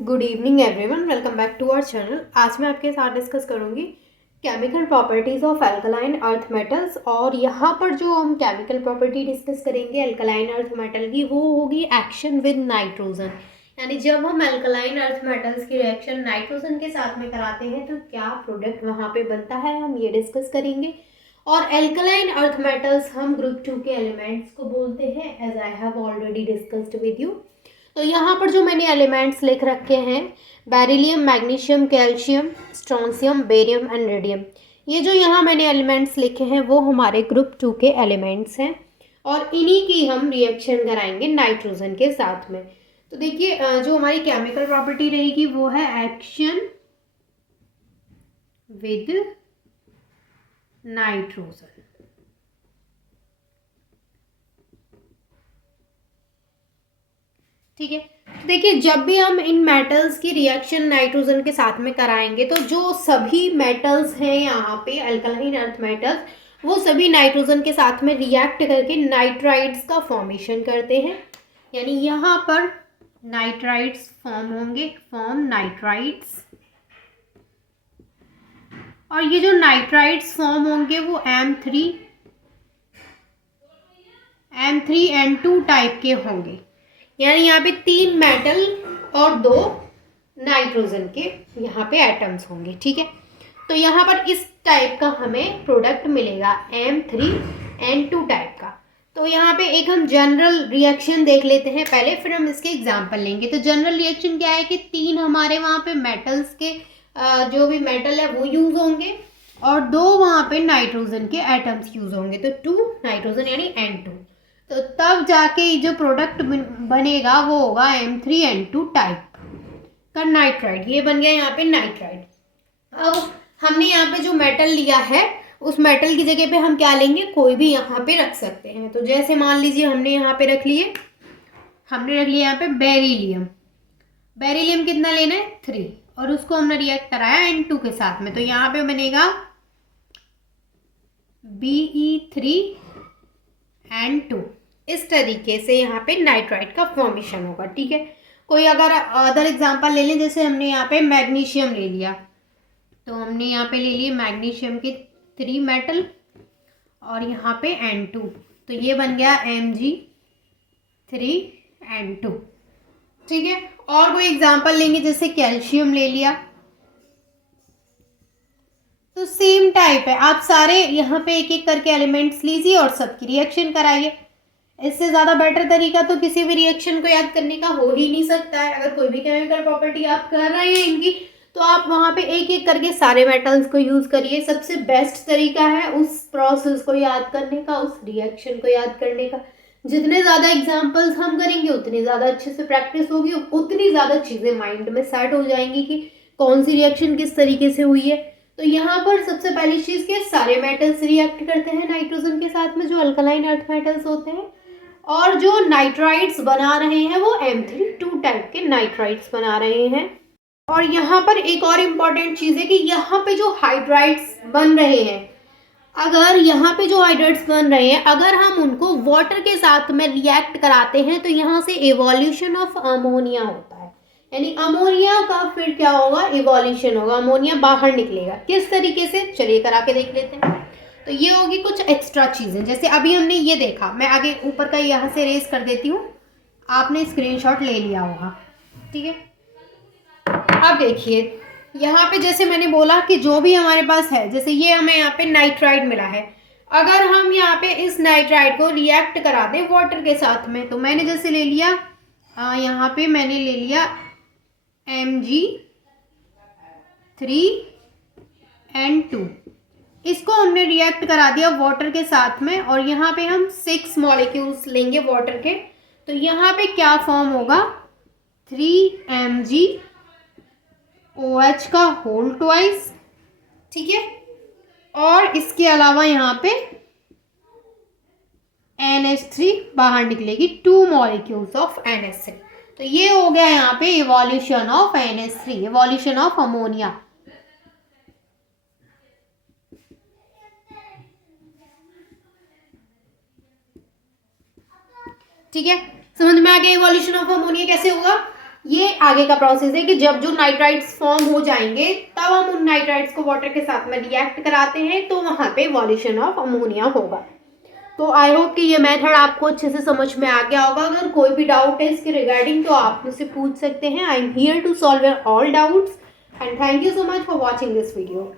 Good evening everyone, welcome back to our channel. आज मैं आपके साथ डिस्कस करूंगी chemical properties of alkaline earth metals. और यहाँ पर जो हम केमिकल प्रॉपर्टी डिस्कस करेंगे अल्कलाइन अर्थ मेटल की, वो होगी एक्शन विद नाइट्रोजन। यानी जब हम अल्कलाइन अर्थ मेटल्स की रिएक्शन नाइट्रोजन के साथ में कराते हैं तो क्या प्रोडक्ट वहाँ पे बनता है, हम ये डिस्कस करेंगे। और अल्कलाइन अर्थ मेटल्स हम ग्रुप 2 के एलिमेंट्स को बोलते हैं, as I have already discussed with you. तो यहाँ पर जो मैंने एलिमेंट्स लिख रखे हैं, beryllium, magnesium, calcium, strontium, barium and radium, ये जो यहाँ मैंने एलिमेंट्स लिखे हैं वो हमारे ग्रुप 2 के एलिमेंट्स हैं और इन्हीं की हम रिएक्शन कराएंगे नाइट्रोजन के साथ में। तो देखिए, जो हमारी केमिकल प्रॉपर्टी रहेगी वो है एक्शन विद नाइट्रोजन। ठीक है, देखिए जब भी हम इन मेटल्स की रिएक्शन नाइट्रोजन के साथ में कराएंगे तो जो सभी मेटल्स हैं यहाँ पे अल्कलाइन अर्थ मेटल्स, वो सभी नाइट्रोजन के साथ में रिएक्ट करके नाइट्राइड्स का फॉर्मेशन करते हैं। यानी यहाँ पर नाइट्राइड्स फॉर्म होंगे, फॉर्म नाइट्राइड्स। और ये जो नाइट्राइड्स फॉर्म होंगे वो M3N2 टाइप के होंगे। यानी यहाँ पे 3 मेटल और 2 नाइट्रोजन के यहाँ पे एटम्स होंगे। ठीक है, तो यहाँ पर इस टाइप का हमें प्रोडक्ट मिलेगा M3N2 टाइप का। तो यहाँ पे एक हम जनरल रिएक्शन देख लेते हैं पहले, फिर हम इसके एग्जांपल लेंगे। तो जनरल रिएक्शन क्या है कि 3 हमारे वहाँ पे मेटल्स के जो भी मेटल है वो यूज होंगे और 2 वहाँ पे नाइट्रोजन के एटम्स यूज होंगे। तो 2 नाइट्रोजन यानी N2। तो तब जाके जो प्रोडक्ट बनेगा वो होगा M3N2 टाइप का नाइट्राइड। ये बन गया यहाँ पे नाइट्राइड। अब हमने यहाँ पे जो मेटल लिया है उस मेटल की जगह पे हम क्या लेंगे, कोई भी यहाँ पे रख सकते हैं। तो जैसे मान लीजिए हमने यहाँ पे रख लिए, हमने रख लिया यहाँ पे बेरिलियम। बेरिलियम कितना लेना है, 3, और उसको हमने रिएक्ट कराया N2 के साथ में। तो यहाँ पे बनेगा Be3N2। इस तरीके से यहाँ पे नाइट्राइड का फॉर्मेशन होगा। ठीक है, कोई अगर अदर एग्जांपल ले लें, जैसे हमने यहाँ पे मैग्नीशियम ले लिया, तो हमने यहाँ पे ले लिए मैग्नीशियम के 3 मेटल और यहाँ पे N2, तो ये बन गया Mg3N2। ठीक है, और कोई एग्जांपल लेंगे, जैसे कैल्शियम ले लिया, तो सेम टाइप है। आप सारे यहाँ पे एक एक करके एलिमेंट्स लीजिए और सबकी रिएक्शन कराइए। इससे ज़्यादा बेटर तरीका तो किसी भी रिएक्शन को याद करने का हो ही नहीं सकता है। अगर कोई भी केमिकल प्रॉपर्टी आप कर रहे हैं इनकी, तो आप वहाँ पे एक एक करके सारे मेटल्स को यूज़ करिए। सबसे बेस्ट तरीका है उस प्रोसेस को याद करने का, उस रिएक्शन को याद करने का। जितने ज़्यादा एग्जाम्पल्स हम करेंगे उतनी ज़्यादा अच्छे से प्रैक्टिस होगी, उतनी ज़्यादा चीज़ें माइंड में सेट हो जाएंगी कि कौन सी रिएक्शन किस तरीके से हुई है। तो यहाँ पर सबसे पहली चीज़ के सारे मेटल्स रिएक्ट करते हैं नाइट्रोजन के साथ में, जो अल्कलाइन अर्थ मेटल्स होते हैं। और जो नाइट्राइड्स बना रहे हैं वो M3 टाइप के नाइट्राइड्स बना रहे हैं। और यहाँ पर एक और इम्पॉर्टेंट चीज़ है कि यहाँ पे जो हाइड्राइड्स बन रहे हैं, अगर यहाँ पे जो हाइड्राइड्स बन रहे हैं, अगर हम उनको वाटर के साथ में रिएक्ट कराते हैं तो यहाँ से इवोल्यूशन ऑफ अमोनिया होता है। यानी अमोनिया का फिर क्या होगा, इवोल्यूशन होगा, अमोनिया बाहर निकलेगा। किस तरीके से, चलिए करा के देख लेते हैं। तो ये होगी कुछ एक्स्ट्रा चीज़ें, जैसे अभी हमने ये देखा, मैं आगे ऊपर का यहाँ से रेज कर देती हूँ, आपने स्क्रीनशॉट ले लिया होगा। ठीक है, अब देखिए यहाँ पे जैसे मैंने बोला कि जो भी हमारे पास है, जैसे ये हमें यहाँ पे नाइट्राइड मिला है, अगर हम यहाँ पे इस नाइट्राइड को रिएक्ट करा दें वाटर के साथ में, तो मैंने जैसे ले लिया यहाँ पे मैंने ले लिया Mg3N2, इसको हमने रिएक्ट करा दिया वाटर के साथ में, और यहाँ पे हम 6 मॉलिक्यूल्स लेंगे वाटर के। तो यहाँ पे क्या फॉर्म होगा, 3MgOH का होल ट्वाइस। ठीक है, और इसके अलावा यहाँ पे NH3 बाहर निकलेगी, 2 मॉलिक्यूल्स ऑफ NH3। तो ये हो गया यहाँ पे evolution of NH3, evolution of ammonia. ठीक है, समझ में आ गया इवोल्यूशन ऑफ अमोनिया कैसे होगा। ये आगे का प्रोसेस है कि जब जो नाइट्राइट्स फॉर्म हो जाएंगे तब हम उन नाइट्राइट्स को वाटर के साथ में रिएक्ट कराते हैं, तो वहाँ पे वॉल्यूशन ऑफ अमोनिया होगा। तो आई होप कि ये मेथड आपको अच्छे से समझ में आ गया होगा। अगर कोई भी डाउट है इसके रिगार्डिंग तो आप मुझसे पूछ सकते हैं। I am here to solve your all doubts and thank you so much for watching this video.